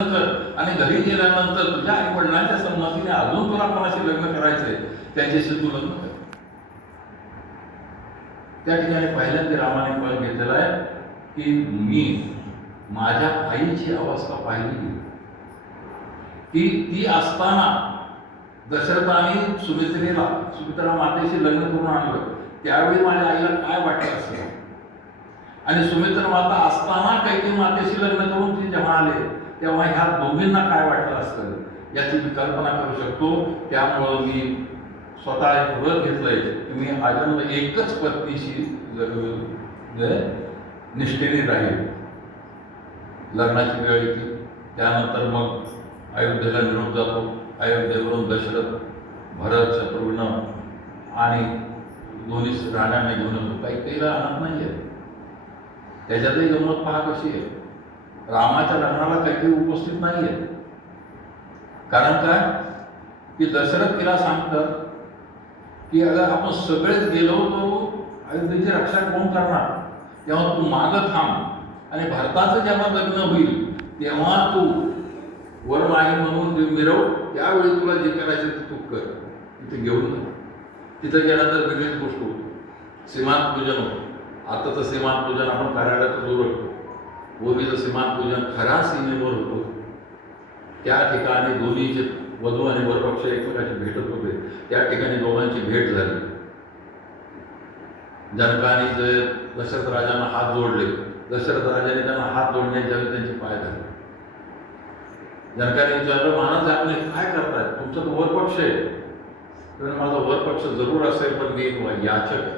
आणि घरी गेल्यानंतर तुझ्या आई वडिलांच्या संमतीने अजून तुला कोणाशी लग्न करायचंय त्याच्याशी तू लग्न कर. त्या ठिकाणी पहिल्यांदा रामाने पण घेतलेला आहे की मी माझ्या आईची अवस्था पाहिली की ती असताना दशरथाने सुमित्रा मातेशी लग्न करून आणलं. त्यावेळी माझ्या आईला काय वाटलं असेल आणि सुमित्रा माता असताना कैकेयी मातेशी लग्न करून ती जेव्हा आले तेव्हा ह्या दोघींना काय वाटलं असतं याची मी कल्पना करू शकतो. त्यामुळं मी स्वतः एक व्रत घेतलंय की मी आजन्म एकच पत्नीशी निष्ठेने राहील. लग्नाची वेळ येते त्यानंतर मग अयोध्येला निरोप जातो. अयोध्येवरून दशरथ भरत शत्रुघ्न आणि दोन्ही राण्यांना घेऊन येतो. कैकेयीला आणत नाहीये. त्याच्यातही गंमत पहा कशी आहे. रामाच्या लग्नाला कैकेयी उपस्थित नाहीये. कारण काय की दशरथ तिला सांगतात की अगर आपण सगळेच गेलो तो अयोध्येची रक्षा कोण करणार, तेव्हा तू मागं थांब आणि भरताचं जेव्हा लग्न होईल तेव्हा तू वरमाही म्हणून मिरव. त्यावेळी तुला जे करायचं ते तू कर. तिथे घेऊन जा. तिथं गेल्यानंतर वेगळीच गोष्ट होती. सीमांत पूजन होतं. आता तर सीमांत पूजन आपण कार्यालयात दूर होतो. पूर्वीचं सीमांत पूजन खऱ्या सीमेवर होतं. त्या ठिकाणी दोन्हीचे वधू आणि वरपक्ष एकमेकांशी भेटत होते. त्या ठिकाणी दोघांची भेट झाली. जनकाने जे दशरथ राजांना हात जोडले, दशरथ राजाने त्यांना हात जोडण्याच्या वेळी त्यांचे पाय धरले. जनकाने विचारलं महाराज आपण काय करताय, तुमचा तो वरपक्ष आहे. माझा वरपक्ष जरूर असेल पण मी याचक आहे.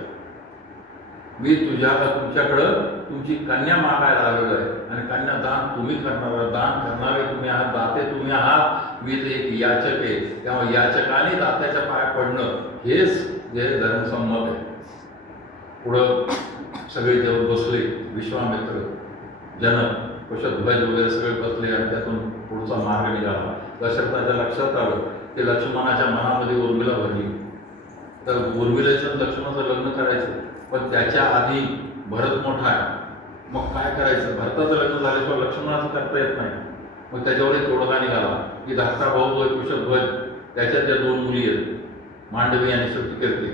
मी तुमच्याकडं तुमची कन्या मागायला आलेलो आहे आणि कन्यादान तुम्ही करणार, दान करणारे तुम्ही आहात, दाते तुम्ही आहात. मी ते एक याचक आहे. तेव्हा याचकाने दात्याच्या पाया पडणं हेच जे धर्मसंमत आहे. पुढं सगळे जेव्हा बसले, विश्वामित्र, जनक, कुशध्वज वगैरे सगळे बसले आणि त्यातून पुढचा मार्ग निघाला. दशरथाच्या लक्षात आलं ते लक्ष्मणाच्या मनामध्ये उर्मिला भरली. तर उर्मिलेचं लक्ष्मणाचं लग्न करायचं पण त्याच्या आधी भरत मोठा आहे. मग काय करायचं, भरताचं लग्न झाल्याशिवाय लक्ष्मणाचं करता येत नाही. मग त्याच्यावर एक तोडगा निघाला की धाकटा भाऊ जो कुशध्वज त्याच्या त्या दोन मुली आहेत, मांडवी आणि श्रुतिकीर्ती,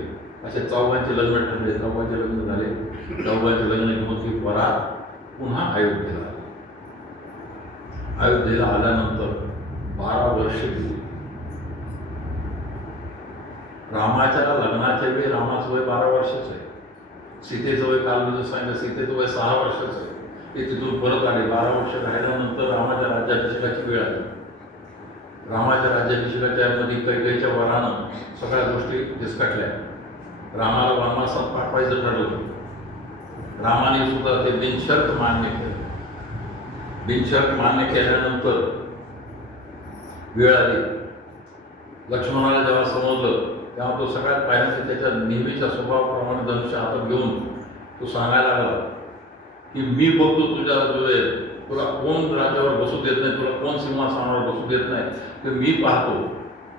असे चौघांचे लग्न ठरले. चौघांचे लग्न झाले. चौघांचे लग्न घेऊन ती वरात पुन्हा अयोध्येला आली. अयोध्येला आल्यानंतर 12 वर्ष गेली. रामाच्या लग्नाच्या वेळी रामाचं वय 12 वर्षाचं आहे. सीतेचं वय काल मी सांगितलं सीतेचं वय 6 वर्षाचं आहे. ते तिथून परत आले. 12 वर्ष राहिल्यानंतर रामाच्या राज्याभिषेकाची वेळ आली. रामाच्या राज्याभिषेकाच्या मध्ये कैकेयीच्या वरानं सगळ्या गोष्टी डिस्कटल्या. रामाला वनवासात पाठवायचं ठरवलं. रामाने सुद्धा ते बिनशर्त मान्य केलं. बिनशर्त मान्य केल्यानंतर वेळ आली. लक्ष्मणाला जेव्हा समजलं तेव्हा तो सगळ्यात पहिल्यांदा त्याच्या नेहमीच्या स्वभावाप्रमाणे धनुष्य हातात घेऊन तो सांगायला लागला की मी बघतो तुझ्या जो तुला कोण राज्यावर बसू देत नाही, तुला कोण सिंहासनावर बसू देत नाही, ते मी पाहतो,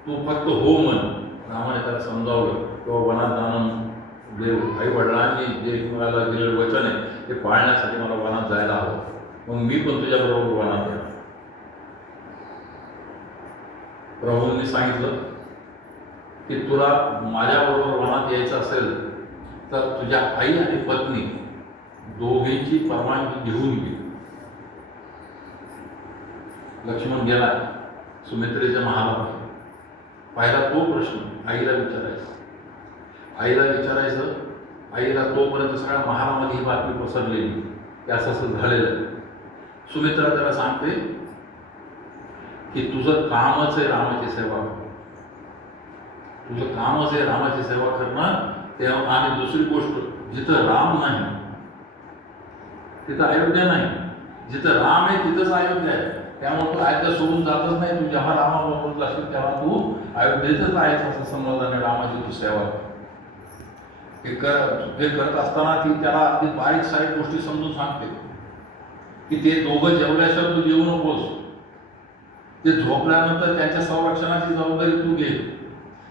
तू फक्त हो म्हण. रामाने त्याला समजावलं किंवा वनात जाणं जे आई वडिलांनी जे मला दिलेलं वचन आहे ते पाळण्यासाठी मला वनात जायला हवं. मग मी पण तुझ्याबरोबर वनात आहे. प्रभूंनी सांगितलं की तुला माझ्याबरोबर वनात यायचं असेल तर तुझ्या आई आणि पत्नी दोघींची परवानगी घेऊन घे. लक्ष्मण गेला सुमित्रेच्या महालात. पहिला तो प्रश्न आईला विचारायचा. आईला तोपर्यंत सगळ्या महालामध्ये ही बातमी पसरलेली की असं झालेलं आहे. सुमित्रा त्याला सांगते की तुझं कामच आहे रामाची सेवा. तुझं कामच आहे रामाची सेवा करणं. तेव्हा आणि दुसरी गोष्ट, जिथं राम नाही तिथं अयोध्या नाही. जिथं राम आहे तिथंच अयोध्या आहे. त्यामुळे तू अयोध्या सोडून जातच नाही. तू जेव्हा रामाबरोबर असशील तेव्हा तू अयोध्येतच आहेस असं समजल्याने रामाची तू सेवा हे करत असताना ती त्याला अगदी बारीक सारीक गोष्टी समजून सांगते की ते दोघं जेवल्याशिवाय तू जेवू नकोस. ते झोपल्यानंतर त्यांच्या संरक्षणाची जबाबदारी तू घे.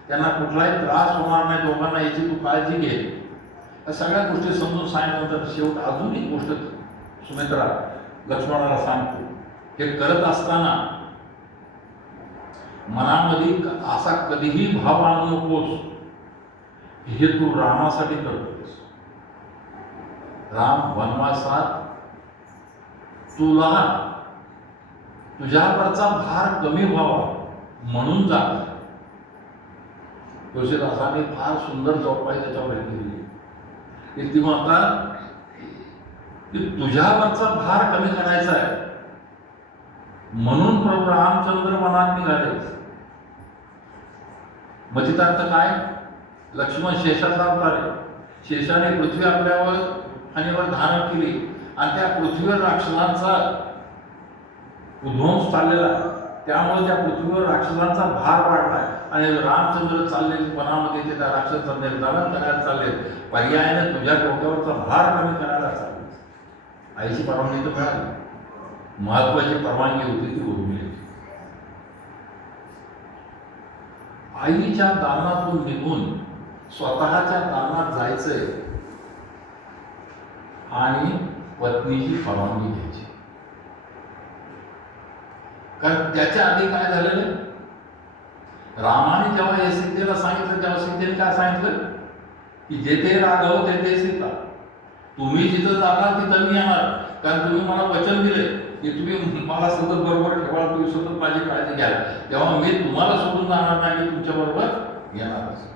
त्यांना कुठलाही त्रास होणार नाही दोघांना याची तू काळजी घे. या सगळ्या गोष्टी समजून सांगितल्यानंतर शेवट अजून एक गोष्ट सुमित्रा लक्ष्मणाला सांगते हे करत असताना मनामध्ये असा कधीही भाव आणू नकोस हे तू रामासाठी करतोस. राम वनवासात तुला तुझ्यावरचा भार कमी व्हावा म्हणून जात. तुळशीदासाने फार सुंदर चौपाई त्याच्यावर लिहिली की ती म्हणतात की तुझ्यावरचा भार कमी करायचा आहे म्हणून प्रभू रामचंद्र वनात निघाले. मग तिचा अर्थ काय? लक्ष्मण शेषाचा अवतार आहे. शेषाने पृथ्वी आपल्यावर आणि धारण केली आणि त्या पृथ्वीवर राक्षसांचा उध्वंस चाललेला आहे. त्यामुळे त्या पृथ्वीवर राक्षसांचा भार वाढलाय आणि रामचंद्र चालले वनामध्ये ते त्या राक्षसांचं निर्धारण करायला चालले. पर्यायाने तुझ्या डोक्यावरचा भार कमी करायला चालले. आईची परवानगी तर मिळाली, महत्वाची परवानगी होती ती उर्मिली. आईच्या दालनातून निघून स्वतःच्या दालनात जायचंय आणि पत्नीची परवानगी घ्यायची. कारण त्याच्या आधी काय झालेलं, रामाने जेव्हा हे सीतेला सांगितलं तेव्हा सीतेने काय सांगितलं की जेथे राघव तेथे सीता. तुम्ही जिथं जाणार तिथं मी येणार, कारण तुम्ही मला वचन दिले की तुम्ही मला सतत बरोबर ठेवाल, तुम्ही सतत माझी काळजी घ्याल, तेव्हा मी तुम्हाला सोडून जाणार नाही, मी तुमच्या बरोबर येणारच.